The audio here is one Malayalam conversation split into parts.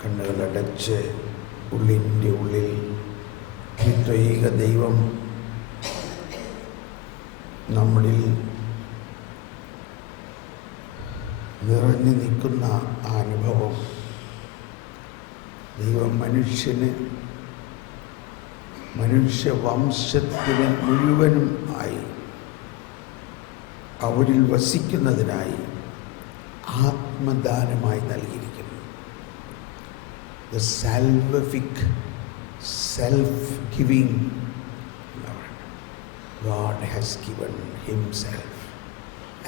കണ്ണുകളടച്ച് ഉള്ളിൻ്റെ ഉള്ളിൽ ത്രിത്വൈക ദൈവം നമ്മളിൽ നിറഞ്ഞു നിൽക്കുന്ന ആ അനുഭവം, ദൈവം മനുഷ്യവംശത്തിന് മുഴുവനും ആയി അവരിൽ വസിക്കുന്നതിനായി ആത്മദാനമായി നൽകിയിരിക്കുന്നു. The salvific, self-giving Lord. God has given himself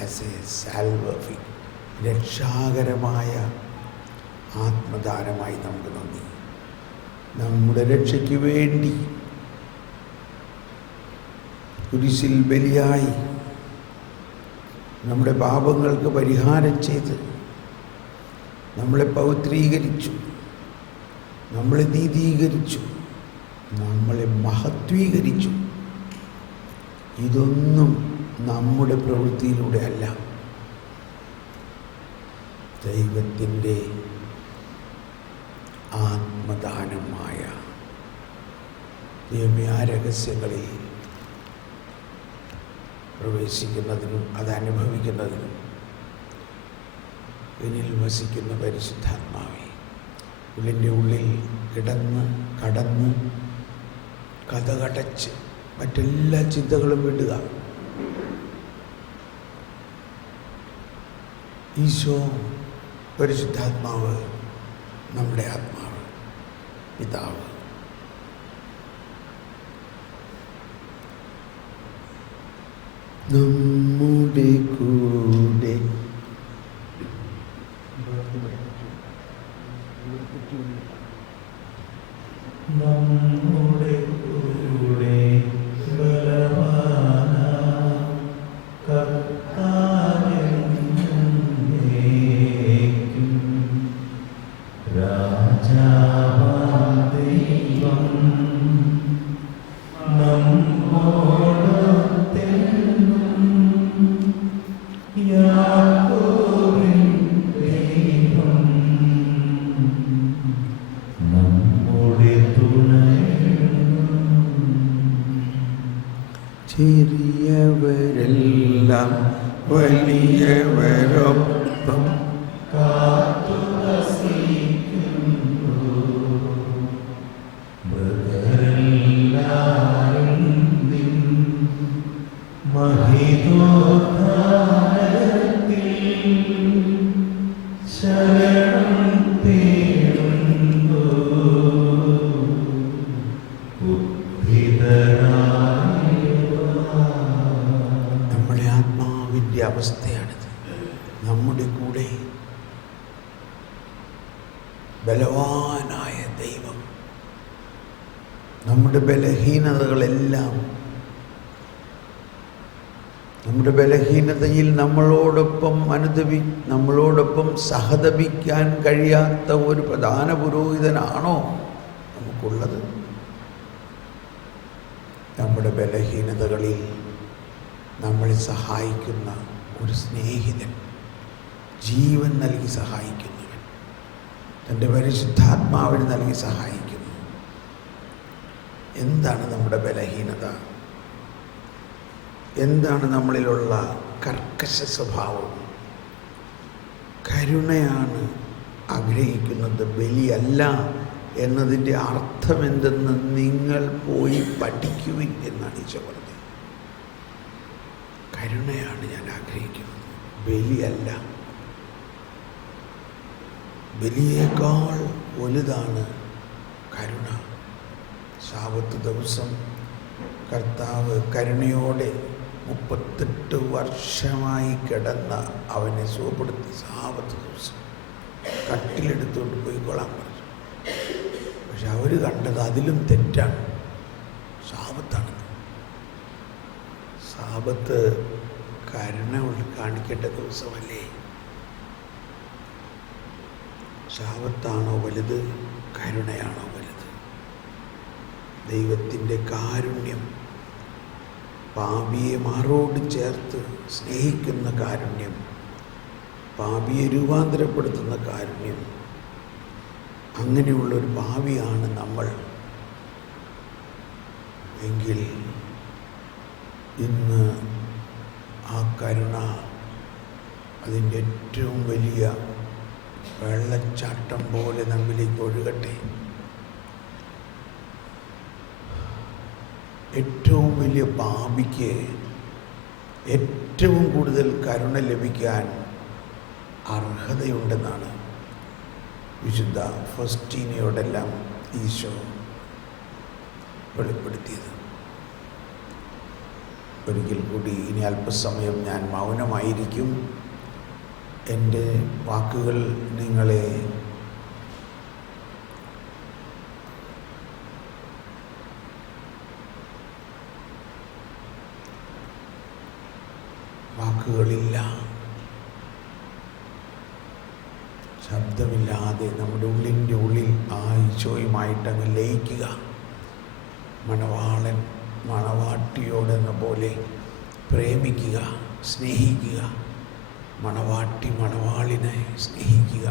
as a salvific, രക്ഷാകരമായ ആത്മദാനമായി നമുക്ക് നന്ദി. നമ്മുടെ രക്ഷയ്ക്ക് വേണ്ടി കുരിശിൽ ബലിയായി നമ്മുടെ പാപങ്ങൾക്ക് പരിഹാരം ചെയ്ത് നമ്മളെ പവിത്രീകരിച്ചു, നമ്മളെ നീതീകരിച്ചു, നമ്മളെ മഹത്വീകരിച്ചു. ഇതൊന്നും നമ്മുടെ പ്രവൃത്തിയിലൂടെ അല്ല, ദൈവത്തിൻ്റെ ആത്മദാനമായ ദൈവമേ, ആ രഹസ്യങ്ങളിൽ പ്രവേശിക്കുന്നതിനും അതനുഭവിക്കുന്നതിനും എന്നിൽ വസിക്കുന്ന പരിശുദ്ധാത്മാവേ, ഉള്ളിൻ്റെ ഉള്ളിൽ കടന്ന് കഥകടച്ച് മറ്റെല്ലാ ചിന്തകളും വിടുക. ഈശോ, പരിശുദ്ധാത്മാവ്, നമ്മുടെ ആത്മാവ്, പിതാവ്, നമ്മുടെ കൂടെ നമ്മുടെ കൂടെ ബലവാന കർത്താവെന്നേക്കും രാജാവാം ദൈവം നമ്മോടൊത്തെന്നും യാക്കോബിൻ ദൈവം നമ്മുടെ ചെറിയവരെല്ലാം വലിയവരൊപ്പം കാത്തുവസിക്കുന്നു. മൃഗരെല്ലാരും നിൻ മഹിതോദ്ധാരത്തിൽ ശരണം തേടുന്നു. നമ്മുടെ ആത്മാവിൻ്റെ അവസ്ഥയാണിത്. നമ്മുടെ കൂടെ ബലവാനായ ദൈവം നമ്മുടെ ബലഹീനതകളെല്ലാം, നമ്മുടെ ബലഹീനതയിൽ നമ്മളോടൊപ്പം സഹതപിക്കാൻ കഴിയാത്ത ഒരു പ്രധാന പുരോഹിതനാണോ നമുക്കുള്ളത്? നമ്മുടെ ബലഹീനതകളിൽ നമ്മളെ സഹായിക്കുന്ന ഒരു സ്നേഹിതൻ, ജീവൻ നൽകി സഹായിക്കുന്നവൻ, തൻ്റെ പരിശുദ്ധാത്മാവിന് നൽകി സഹായിക്കുന്നു. എന്താണ് നമ്മുടെ ബലഹീനത? എന്താണ് നമ്മളിലുള്ള കർക്കശ സ്വഭാവം? കരുണയാണ് ആഗ്രഹിക്കുന്നത്, ബലിയല്ല എന്നതിൻ്റെ അർത്ഥമെന്തെന്ന് നിങ്ങൾ പോയി പഠിക്കുവിൻ എന്നാണ് ഈശോ പറഞ്ഞത്. കരുണയാണ് ഞാൻ ആഗ്രഹിക്കുന്നത്, ബലിയല്ല. ബലിയേക്കാൾ വലുതാണ് കരുണ. ശാബത്ത് ദിവസം കർത്താവ് കരുണയോടെ 38 വർഷമായി കിടന്ന അവനെ സുഖപ്പെടുത്തി ശാബത്ത് ദിവസം കട്ടിലെടുത്തുകൊണ്ട് പോയിക്കൊള്ളാൻ പറഞ്ഞു. പക്ഷെ അവർ കണ്ടത് അതിലും തെറ്റാണ്. ശാബത്താണ്. ശാബത്ത് കരുണ കാണിക്കേണ്ട ദിവസമല്ലേ? ശാബത്താണോ വലുത്, കരുണയാണോ വലുത്? ദൈവത്തിൻ്റെ കാരുണ്യം, പാപിയെ മാറോട് ചേർത്ത് സ്നേഹിക്കുന്ന കാരുണ്യം, പാപിയെ രൂപാന്തരപ്പെടുത്തുന്ന കാരുണ്യം, അങ്ങനെയുള്ളൊരു ഭാവിയാണ് നമ്മൾ എങ്കിൽ ഇന്ന് ആ കരുണ അതിൻ്റെ ഏറ്റവും വലിയ വെള്ളച്ചാട്ടം പോലെ നമ്മിലേക്ക് ഒഴുകട്ടെ. ഏറ്റവും വലിയ പാപിക്ക് ഏറ്റവും കൂടുതൽ കരുണ ലഭിക്കാൻ അർഹതയുണ്ടെന്നാണ് വിശുദ്ധ ഫൗസ്റ്റീനയോടെല്ലാം ഈശോ വെളിപ്പെടുത്തിയത്. ഒരിക്കൽ കൂടി ഇനി അല്പസമയം ഞാൻ മൗനമായിരിക്കും. എൻ്റെ വാക്കുകൾ നിങ്ങളെ വാക്കുകളില്ല, ശബ്ദമില്ലാതെ നമ്മുടെ ഉള്ളിൻ്റെ ഉള്ളിൽ ആ ഈശോയുമായിട്ടങ്ങ് ലയിക്കുക. മണവാളൻ മണവാട്ടിയോടെന്ന പോലെ പ്രേമിക്കുക, സ്നേഹിക്കുക. മണവാട്ടി മണവാളിനെ സ്നേഹിക്കുക.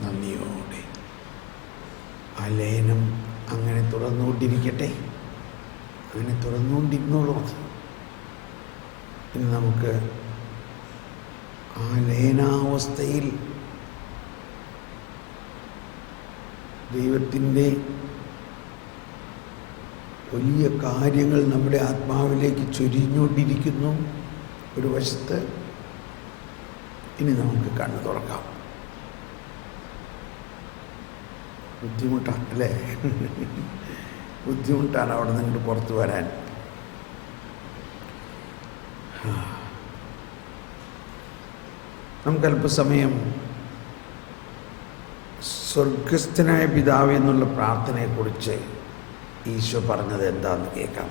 നന്ദിയോടെ ആ ലയനം അങ്ങനെ തുറന്നുകൊണ്ടിരിക്കട്ടെ, അങ്ങനെ തുറന്നുകൊണ്ടിരുന്നോളൂ. ഇനി നമുക്ക് ആ ലയനാവസ്ഥയിൽ ദൈവത്തിൻ്റെ വലിയ കാര്യങ്ങൾ നമ്മുടെ ആത്മാവിലേക്ക് ചൊരിഞ്ഞുകൊണ്ടിരിക്കുന്നു ഒരു വശത്ത്. ഇനി നമുക്ക് കണ്ണു തുറക്കാം. ബുദ്ധിമുട്ടാണ് അല്ലേ? ബുദ്ധിമുട്ടാണ് അവിടെ നിന്ന് പുറത്തു വരാൻ. നമുക്ക് അല്പസമയം സ്വർഗസ്ഥനായ പിതാവേ എന്നുള്ള പ്രാർത്ഥനയെക്കുറിച്ച് ഈശോ പറഞ്ഞത് എന്താണെന്ന് കേൾക്കാം.